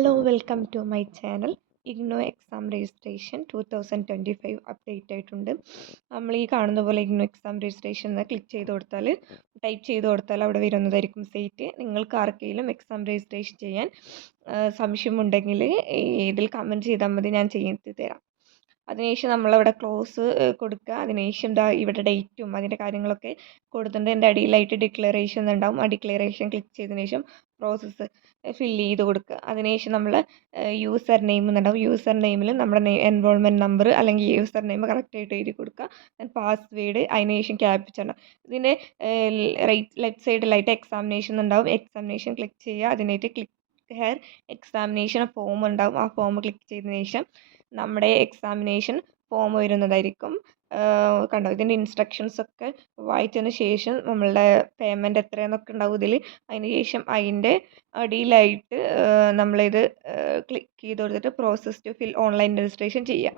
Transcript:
Hello welcome to my channel. IGNOU exam registration 2025 update ആയിട്ടുണ്ട്. നമ്മൾ ഈ കാണുന്ന പോലെ ഇഗ്നോ എക്സാം രജിസ്ട്രേഷൻ എന്ന് ക്ലിക്ക് ചെയ്ത് കൊടുത്താൽ ടൈപ്പ് ചെയ്ത് കൊടുത്താൽ അവിടെ വരുന്നതായിരിക്കും സൈറ്റ്. നിങ്ങൾക്ക് ആർക്കെങ്കിലും എക്സാം രജിസ്ട്രേഷൻ ചെയ്യാൻ സംശയമുണ്ടെങ്കിൽ ഇതിൽ കമൻറ്റ് ചെയ്താൽ മതി, ഞാൻ ചെയ്ത് തരാം. അതിനുശേഷം നമ്മളവിടെ ക്ലോസ് കൊടുക്കുക. അതിനുശേഷം ഇവിടെ ഡേറ്റും അതിൻ്റെ കാര്യങ്ങളൊക്കെ കൊടുത്തിട്ടുണ്ട്. എൻ്റെ അടിയിലായിട്ട് ഡിക്ലറേഷൻ ഉണ്ടാവും. ആ ഡിക്ലറേഷൻ ക്ലിക്ക് ചെയ്തതിന് ശേഷം പ്രോസസ്സ് ഫില്ല് ചെയ്ത് കൊടുക്കുക. അതിനുശേഷം നമ്മൾ യൂസർ നെയിം എന്നുണ്ടാവും. യൂസർ നെയിമിൽ നമ്മുടെ എൻറോൾമെൻറ്റ് നമ്പർ അല്ലെങ്കിൽ യൂസർ നെയിം കറക്റ്റായിട്ട് എഴുതി കൊടുക്കുക. പാസ്വേഡ്, അതിനുശേഷം ക്യാപ്ച ഉണ്ടാവും. ഇതിൻ്റെ ലെഫ്റ്റ് സൈഡിലായിട്ട് എക്സാമിനേഷൻ ഉണ്ടാവും. എക്സാമിനേഷൻ ക്ലിക്ക് ചെയ്യുക. അതിനായിട്ട് ക്ലിക്ക് ഹെയർ എക്സാമിനേഷൻ ഫോം ഉണ്ടാവും. ആ ഫോം ക്ലിക്ക് ചെയ്തതിന് ശേഷം നമ്മുടെ എക്സാമിനേഷൻ ഫോം വരുന്നതായിരിക്കും. കണ്ടോ, ഇതിൻ്റെ ഇൻസ്ട്രക്ഷൻസ് ഒക്കെ വായിച്ചതിന് ശേഷം നമ്മളുടെ പേയ്മെൻറ്റ് എത്രയെന്നൊക്കെ ഉണ്ടാവും ഇതിൽ. അതിന് ശേഷം അതിൻ്റെ അടിയിലായിട്ട് നമ്മളിത് ക്ലിക്ക് ചെയ്ത് കൊടുത്തിട്ട് process to fill online registration ചെയ്യുക.